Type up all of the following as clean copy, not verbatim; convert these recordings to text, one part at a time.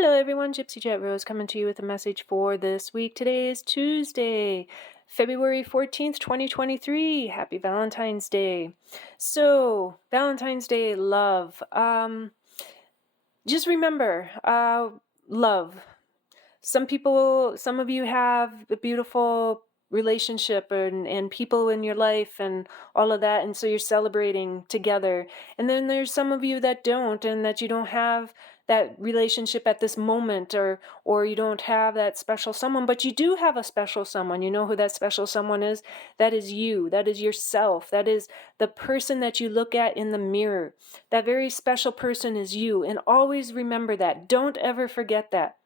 Hello, everyone. Gypsy Jet Rose coming to you with a message for this week. Today is Tuesday, February 14th, 2023. Happy Valentine's Day. So, Valentine's Day, love. Just remember, love. Some of you have a beautiful relationship and people in your life and all of that, and so you're celebrating together. And then there's some of you that don't, and that you don't have that relationship at this moment, or you don't have that special someone, but you do have a special someone. You know who that special someone is? That is you. That is yourself. That is the person that you look at in the mirror. That very special person is you, and always remember that. Don't ever forget that.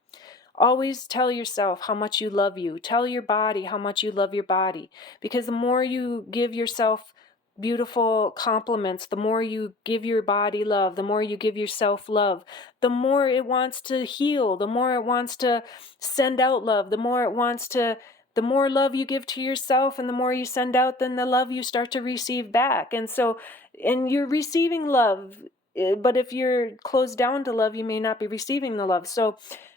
Always tell yourself how much you love you. Tell your body how much you love your body. Because the more you give yourself beautiful compliments, the more you give your body love, the more you give yourself love, the more it wants to heal, the more it wants to send out love, the more love you give to yourself and the more you send out, then the love you start to receive back. And you're receiving love, but if you're closed down to love, you may not be receiving the love. So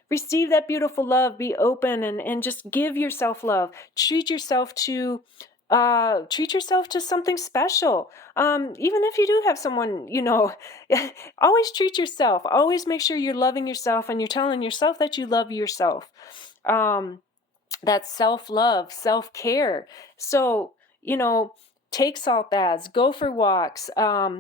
receive that beautiful love, be open, and just give yourself love. Treat yourself to something special. Even if you do have someone, always treat yourself. Always make sure you're loving yourself and you're telling yourself that you love yourself. That's self-love, self-care. So, take salt baths, go for walks,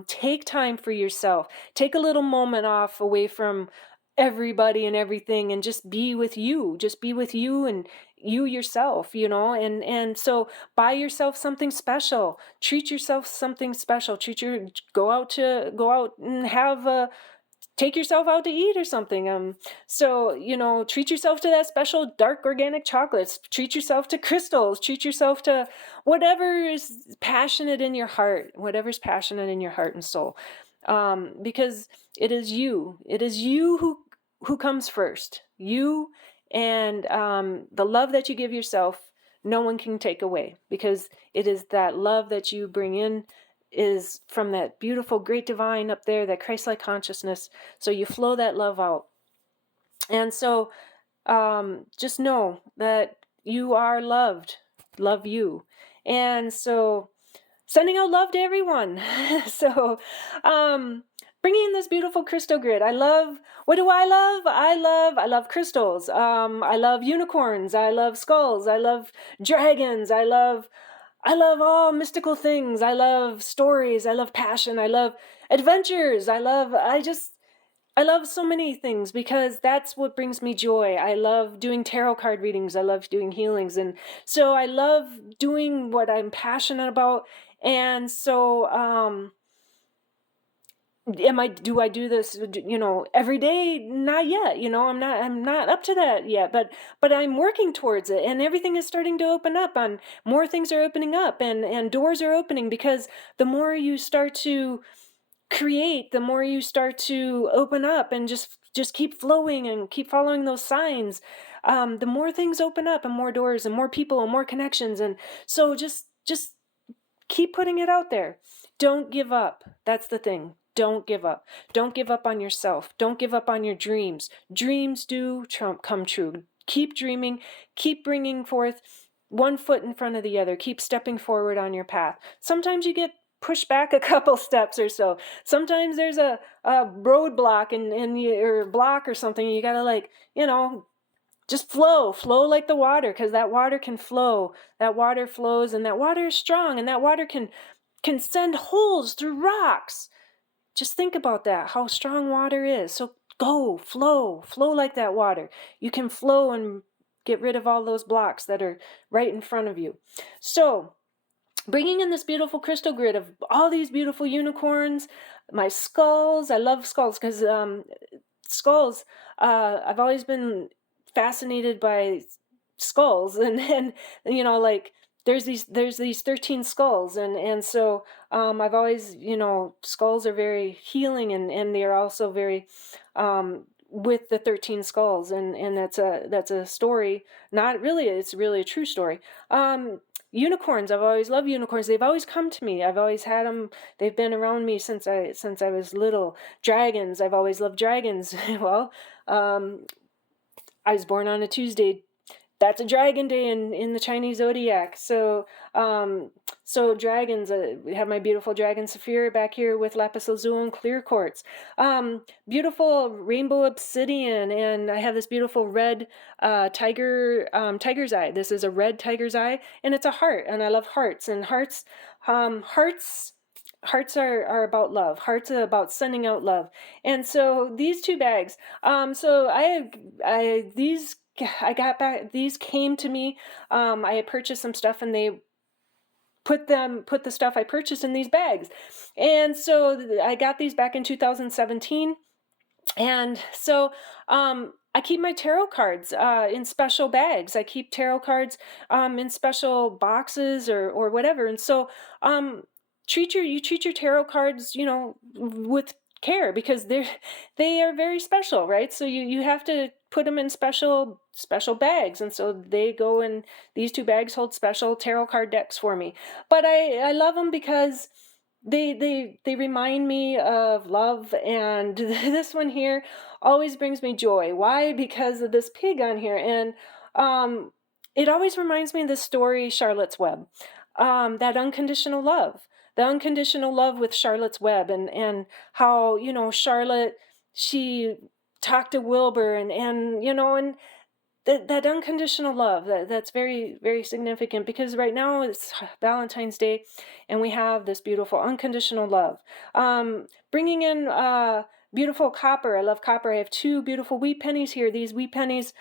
take time for yourself, take a little moment off away from everybody and everything, and just be with you. Just be with you and you yourself, and so buy yourself something special. Treat yourself something special. Go out and have a take yourself out to eat or something. Treat yourself to that special dark organic chocolates. Treat yourself to crystals. Treat yourself to whatever's passionate in your heart, and soul. Because it is you. It is you who comes first. You, and the love that you give yourself, no one can take away, because it is that love that you bring in is from that beautiful great divine up there, that Christ-like consciousness. So you flow that love out. And so just know that you are loved. Love you. And so sending out love to everyone. So bringing in this beautiful crystal grid. What do I love? I love crystals. I love unicorns. I love skulls. I love dragons. I love all mystical things. I love stories. I love passion. I love adventures. I love so many things, because that's what brings me joy. I love doing tarot card readings. I love doing healings. And so I love doing what I'm passionate about. And so, do I do this, every day? Not yet. I'm not up to that yet, but I'm working towards it, and everything is starting to open up, and more things are opening up, and doors are opening, because the more you start to create, the more you start to open up, and just keep flowing and keep following those signs. The more things open up, and more doors, and more people, and more connections. And so just keep putting it out there. Don't give up. That's the thing. Don't give up. Don't give up on yourself. Don't give up on your dreams. Dreams do come true. Keep dreaming. Keep bringing forth one foot in front of the other. Keep stepping forward on your path. Sometimes you get pushed back a couple steps or so. Sometimes there's a roadblock or block or something. You gotta just flow like the water, because that water can flow. That water flows, and that water is strong, and that water can send holes through rocks. Just think about that, how strong water is. So go, flow like that water. You can flow and get rid of all those blocks that are right in front of you. So bringing in this beautiful crystal grid of all these beautiful unicorns, my skulls. I love skulls, because skulls, I've always been fascinated by skulls, and there's these 13 skulls, and so I've always, skulls are very healing, and they are also very with the 13 skulls, and that's a story. Not really, it's really a true story. Unicorns, I've always loved unicorns. They've always come to me. I've always had them. They've been around me since I was little. Dragons, I've always loved dragons. Well, I was born on a Tuesday. That's a dragon day in the Chinese zodiac. So dragons. We have my beautiful dragon Saphira back here with lapis lazuli and clear quartz. Beautiful rainbow obsidian, and I have this beautiful red tiger's eye. This is a red tiger's eye, and it's a heart, and I love hearts. And hearts are about love. Hearts are about sending out love. And so these two bags. So I got back. These came to me. I had purchased some stuff, and they put the stuff I purchased in these bags. And so I got these back in 2017. And so I keep my tarot cards in special bags. I keep tarot cards in special boxes or whatever. And so treat your tarot cards, with care, because they are very special, right? So you have to put them in special bags, and so they go in these two bags. Hold special tarot card decks for me. But I love them because they remind me of love, and this one here always brings me joy. Why? Because of this pig on here, and it always reminds me of the story Charlotte's Web, that unconditional love. The unconditional love with Charlotte's Web, and how, Charlotte, she talked to Wilbur, and that unconditional love, that's very, very significant, because right now it's Valentine's Day, and we have this beautiful unconditional love. Bringing in beautiful copper. I love copper. I have two beautiful wheat pennies here. These wheat pennies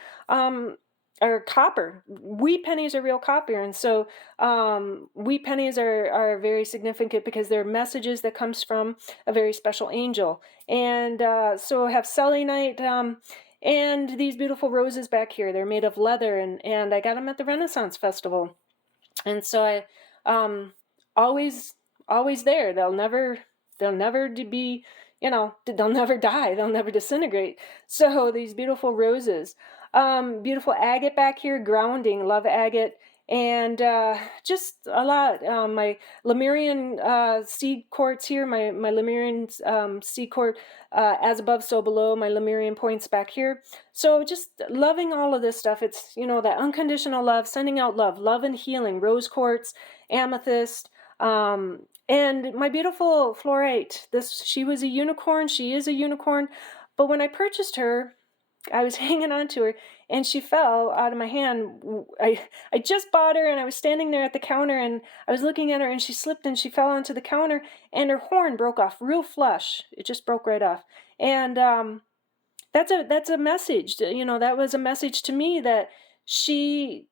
are copper. Wheat pennies are real copper, and so wheat pennies are very significant because they're messages that comes from a very special angel. And so I have selenite, and these beautiful roses back here. They're made of leather, and I got them at the Renaissance Festival. And so I always there. They'll never be, they'll never die. They'll never disintegrate. So these beautiful roses. Beautiful agate back here, grounding, love agate, and just a lot. My Lemurian seed quartz here, my Lemurian seed quartz, as above, so below, my Lemurian points back here. So just loving all of this stuff. It's, that unconditional love, sending out love and healing, rose quartz, amethyst, and my beautiful fluorite. She was a unicorn, she is a unicorn, but when I purchased her, I was hanging on to her, and she fell out of my hand. I just bought her, and I was standing there at the counter, and I was looking at her, and she slipped, and she fell onto the counter, and her horn broke off real flush. It just broke right off. And that's a message. That was a message to me that she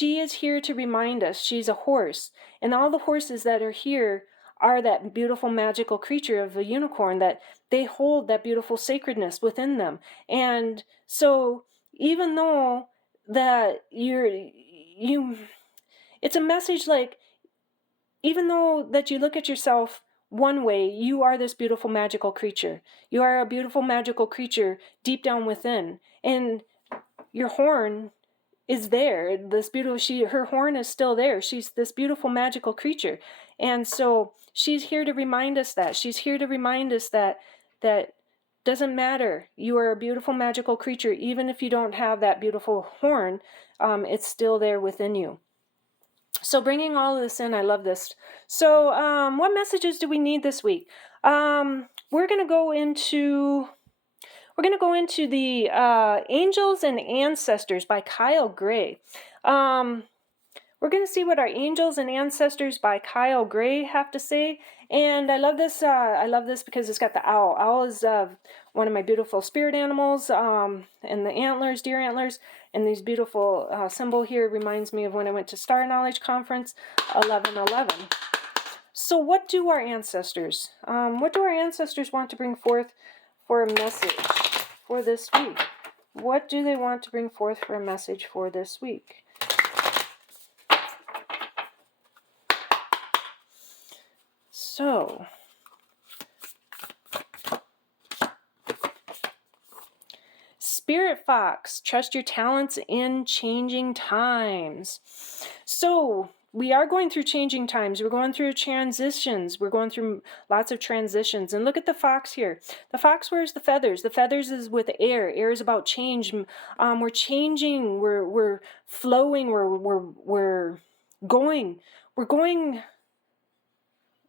is here to remind us. She's a horse, and all the horses that are here are that beautiful magical creature of a unicorn, that they hold that beautiful sacredness within them. And so even though that it's a message, like, even though that you look at yourself one way, you are this beautiful magical creature. You are a beautiful magical creature deep down within, and your horn is there. Her horn is still there. She's this beautiful magical creature. And so she's here to remind us that. She's here to remind us that doesn't matter. You are a beautiful magical creature. Even if you don't have that beautiful horn, it's still there within you. So bringing all of this in, I love this. So what messages do we need this week? We're going to go into the Angels and Ancestors by Kyle Gray. We're going to see what our Angels and Ancestors by Kyle Gray have to say. And I love this. I love this because it's got the owl. Owl is one of my beautiful spirit animals, and the antlers, deer antlers, and these beautiful symbol here reminds me of when I went to Star Knowledge Conference 11/11. So what do our ancestors want to bring forth for a message for this week? What do they want to bring forth for a message for this week? So, Spirit Fox, trust your talents in changing times. So, we are going through changing times. We're going through transitions. We're going through lots of transitions. And look at the fox here. The fox wears the feathers. The feathers is with air. Air is about change. We're changing. We're flowing. We're going. We're going.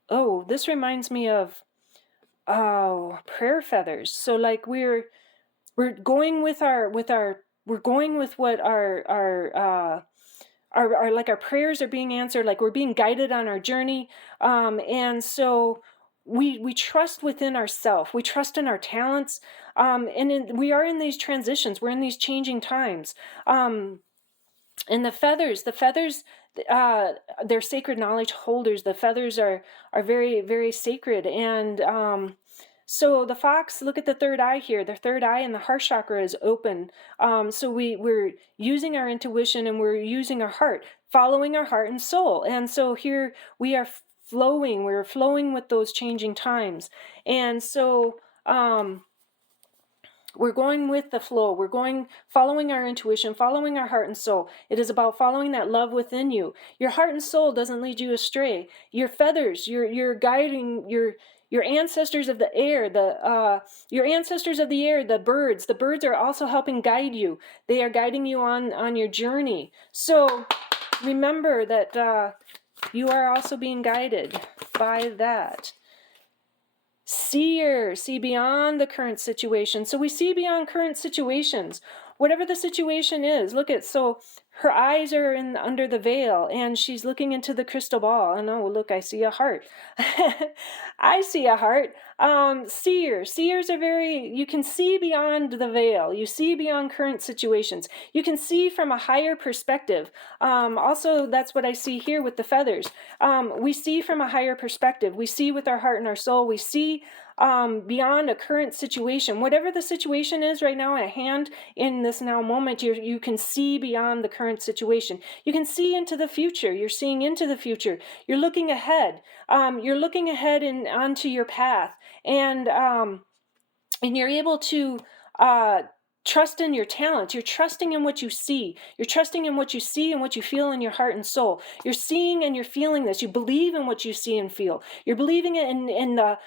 Oh, this reminds me of prayer feathers. So like we're going with we're going with what our like our prayers are being answered, like we're being guided on our journey. And so we trust within ourselves, we trust in our talents, we are in these transitions, we're in these changing times. And the feathers, they're sacred knowledge holders. The feathers are very, very sacred. And so the fox, look at the third eye here. The third eye in the heart chakra is open. So we're using our intuition and we're using our heart, following our heart and soul. And so here we are flowing. We're flowing with those changing times. And so we're going with the flow. We're going, following our intuition, following our heart and soul. It is about following that love within you. Your heart and soul doesn't lead you astray. Your feathers, you're guiding your ancestors of the air, your ancestors of the air, the birds. The birds are also helping guide you. They are guiding you on your journey. So remember that you are also being guided by that. Seer, see beyond the current situation. So we see beyond current situations, whatever the situation is. Look at, so her eyes are under the veil and she's looking into the crystal ball. And oh, look, I see a heart. I see a heart. Seers are you can see beyond the veil. You see beyond current situations. You can see from a higher perspective. Also, that's what I see here with the feathers. We see from a higher perspective. We see with our heart and our soul. We see beyond a current situation. Whatever the situation is right now at hand in this now moment, you can see beyond the current situation. You can see into the future. You're seeing into the future. You're looking ahead. You're looking ahead and onto your path. And you're able to trust in your talents. You're trusting in what you see. You're trusting in what you see and what you feel in your heart and soul. You're seeing and you're feeling this. You believe in what you see and feel. You're believing it, and the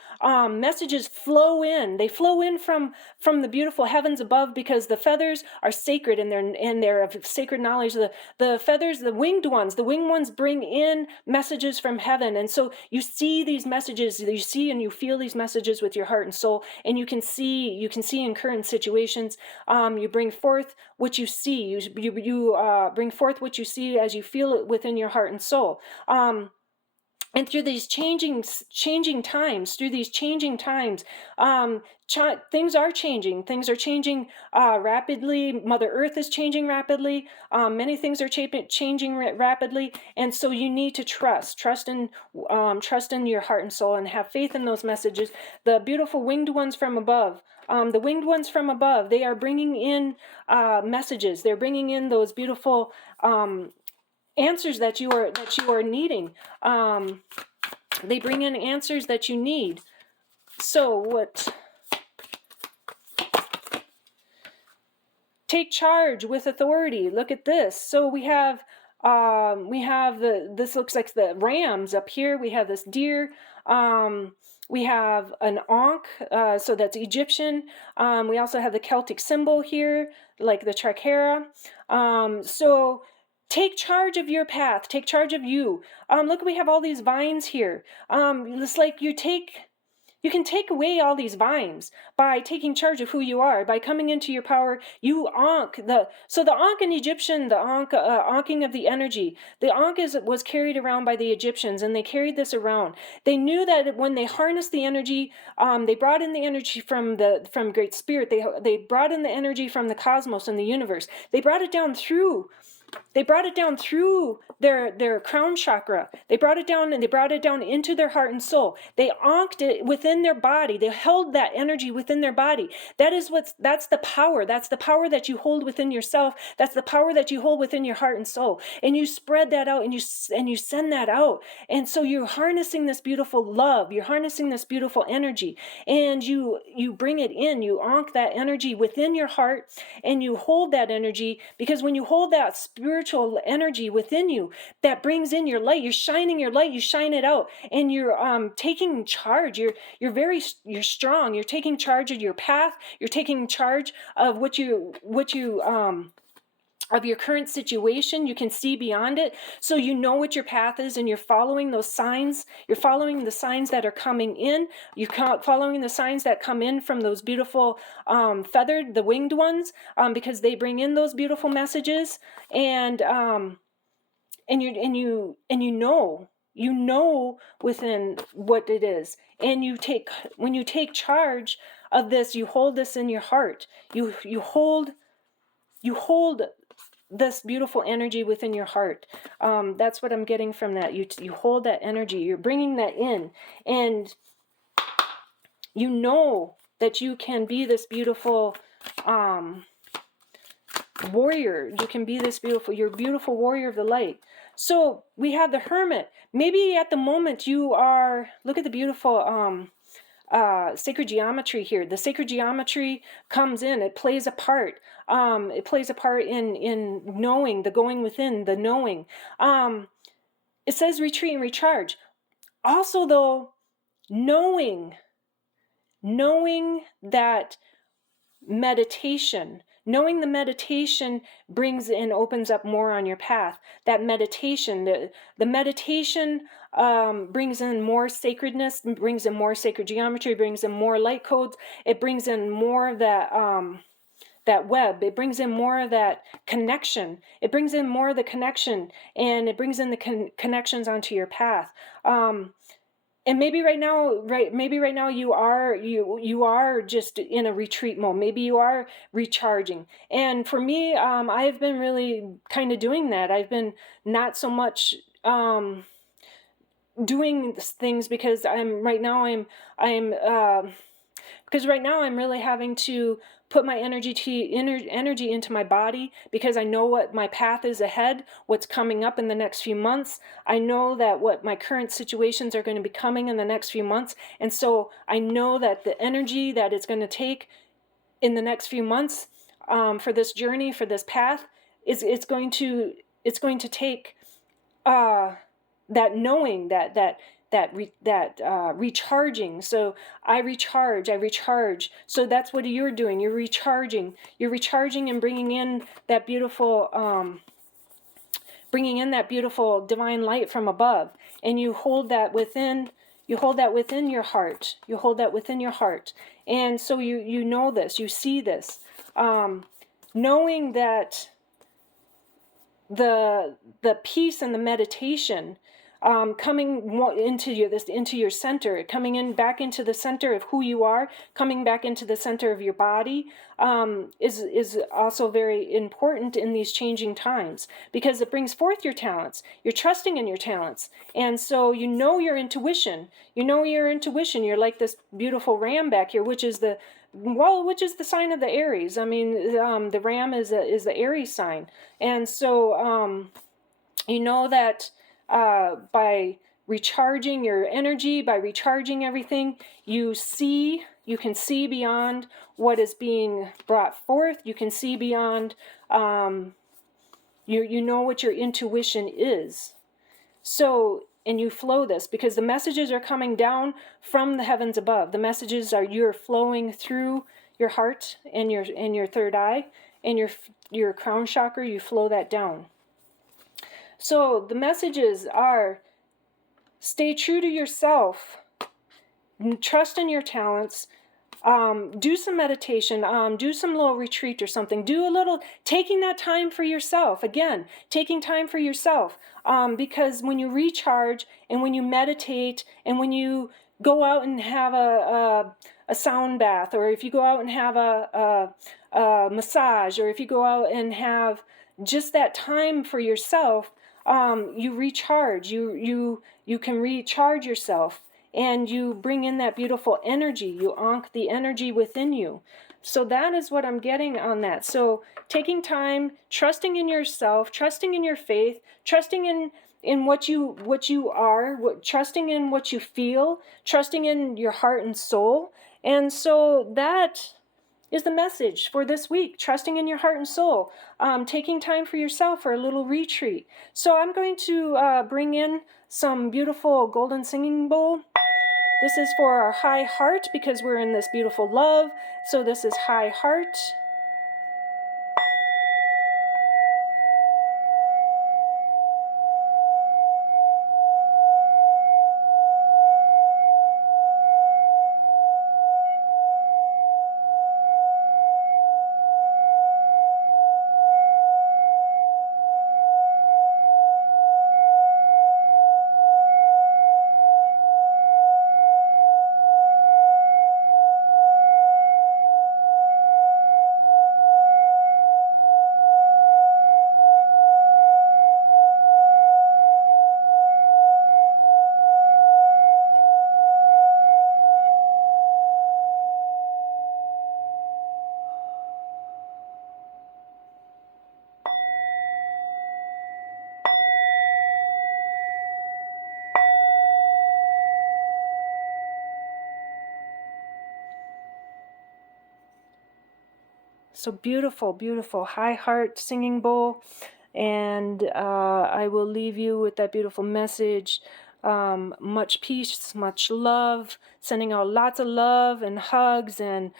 messages flow in. They flow in from the beautiful heavens above, because the feathers are sacred and they're of sacred knowledge. The feathers, the winged ones bring in messages from heaven. And so you see these messages, you see and you feel these messages with your heart and soul, and you can see in current situations. You bring forth what you see. You bring forth what you see as you feel it within your heart and soul. And through these changing times, things are changing. Things are changing rapidly. Mother Earth is changing rapidly. Many things are changing rapidly, and so you need to trust in your heart and soul, and have faith in those messages. The beautiful winged ones from above. The winged ones from above, they are bringing in messages. They're bringing in those beautiful answers that you are needing. They bring in answers that you need. So take charge with authority. Look at this. So we have this looks like the rams up here. We have this deer. We have an ankh, so that's Egyptian. We also have the Celtic symbol here, like the trachera. So take charge of your path. Take charge of you. Look, we have all these vines here. It's like you can take away all these vines by taking charge of who you are, by coming into your power. You ankh. So the ankh in Egyptian, the ankhing of the energy. The ankh was carried around by the Egyptians, and they carried this around. They knew that when they harnessed the energy, they brought in the energy from Great Spirit. They brought in the energy from the cosmos and the universe. They brought it down through their crown chakra. They brought it down into their heart and soul. They ankhed it within their body. They held that energy within their body. That's the power. That's the power that you hold within yourself. That's the power that you hold within your heart and soul. And you spread that out, and you send that out. And so you're harnessing this beautiful love. You're harnessing this beautiful energy, and you bring it in. You ankh that energy within your heart, and you hold that energy, because when you hold that spiritual energy within you that brings in your light. You're shining your light, you shine it out, and you're taking charge. You're strong. You're taking charge of your path. You're taking charge of what you of your current situation. You can see beyond it, so you know what your path is, and you're following those signs. You're following the signs that are coming in. You're following the signs that come in from those beautiful the winged ones, because they bring in those beautiful messages. And you know within what it is, and when you take charge of this, you hold this in your heart. You hold this beautiful energy within your heart. That's what I'm getting from that. You hold that energy. You're bringing that in, and you know that you can be this beautiful warrior. You can be you're a beautiful warrior of the light. So we have the Hermit. Maybe at the moment you are, look at the beautiful sacred geometry here. The sacred geometry comes in. It plays a part. It plays a part in knowing, the going within, the knowing. It says retreat and recharge. Also, though, knowing that knowing the meditation brings and opens up more on your path. That meditation, the meditation brings in more sacredness, brings in more sacred geometry, brings in more light codes. It brings in more of that web. It brings in more of that connection. It brings in more of the connection, and it brings in the connections onto your path. And maybe right now you are just in a retreat mode. Maybe you are recharging. And for me, I've been really kind of doing that. I've been not so much doing things because I'm really having to put my energy into my body, because I know what my path is ahead, what's coming up in the next few months. I know that what my current situations are going to be coming in the next few months. And so I know that the energy that it's going to take in the next few months for this journey, for this path, it's going to take that knowing, that recharging. So I recharge. So that's what you're doing. You're recharging and bringing in that beautiful divine light from above. And you hold that within your heart. And so you know this, you see this, knowing that the peace and the meditation coming into your center, coming in back into the center of who you are, coming back into the center of your body, is also very important in these changing times, because it brings forth your talents. You're trusting in your talents, and so you know your intuition. You're like this beautiful ram back here, which is the sign of the Aries. I mean, the ram is the Aries sign, and so you know that. By recharging your energy, by recharging everything, you can see beyond what is being brought forth. You can see beyond, you know what your intuition is. So, and you flow this, because the messages are coming down from the heavens above. The messages you're flowing through your heart and your third eye and your crown chakra. You flow that down. So the messages are: stay true to yourself, trust in your talents, do some meditation, do some little retreat or something, taking that time for yourself. Again, taking time for yourself, because when you recharge and when you meditate and when you go out and have a sound bath, or if you go out and have a massage, or if you go out and have just that time for yourself, you recharge. You can recharge yourself, and you bring in that beautiful energy. You ankh the energy within you. So that is what I'm getting on that. So taking time, trusting in yourself, trusting in your faith, trusting in what you are, trusting in what you feel, trusting in your heart and soul. And so that is the message for this week. Trusting in your heart and soul, taking time for yourself for a little retreat. So I'm going to bring in some beautiful golden singing bowl. This is for our high heart because we're in this beautiful love. So this is high heart. So beautiful, beautiful high heart singing bowl. And I will leave you with that beautiful message. Much peace, much love, sending out lots of love and hugs, and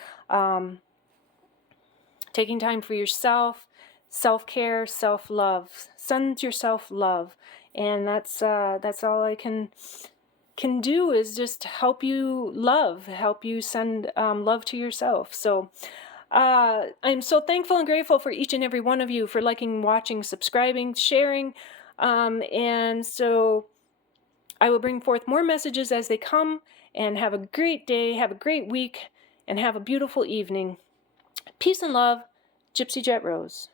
taking time for yourself, self-care, self-love. Send yourself love. And that's all I can do, is just help you love, help you send love to yourself. So I'm so thankful and grateful for each and every one of you for liking, watching, subscribing, sharing. And so I will bring forth more messages as they come. And have a great day, have a great week, and have a beautiful evening. Peace and love, Gypsy Jet Rose.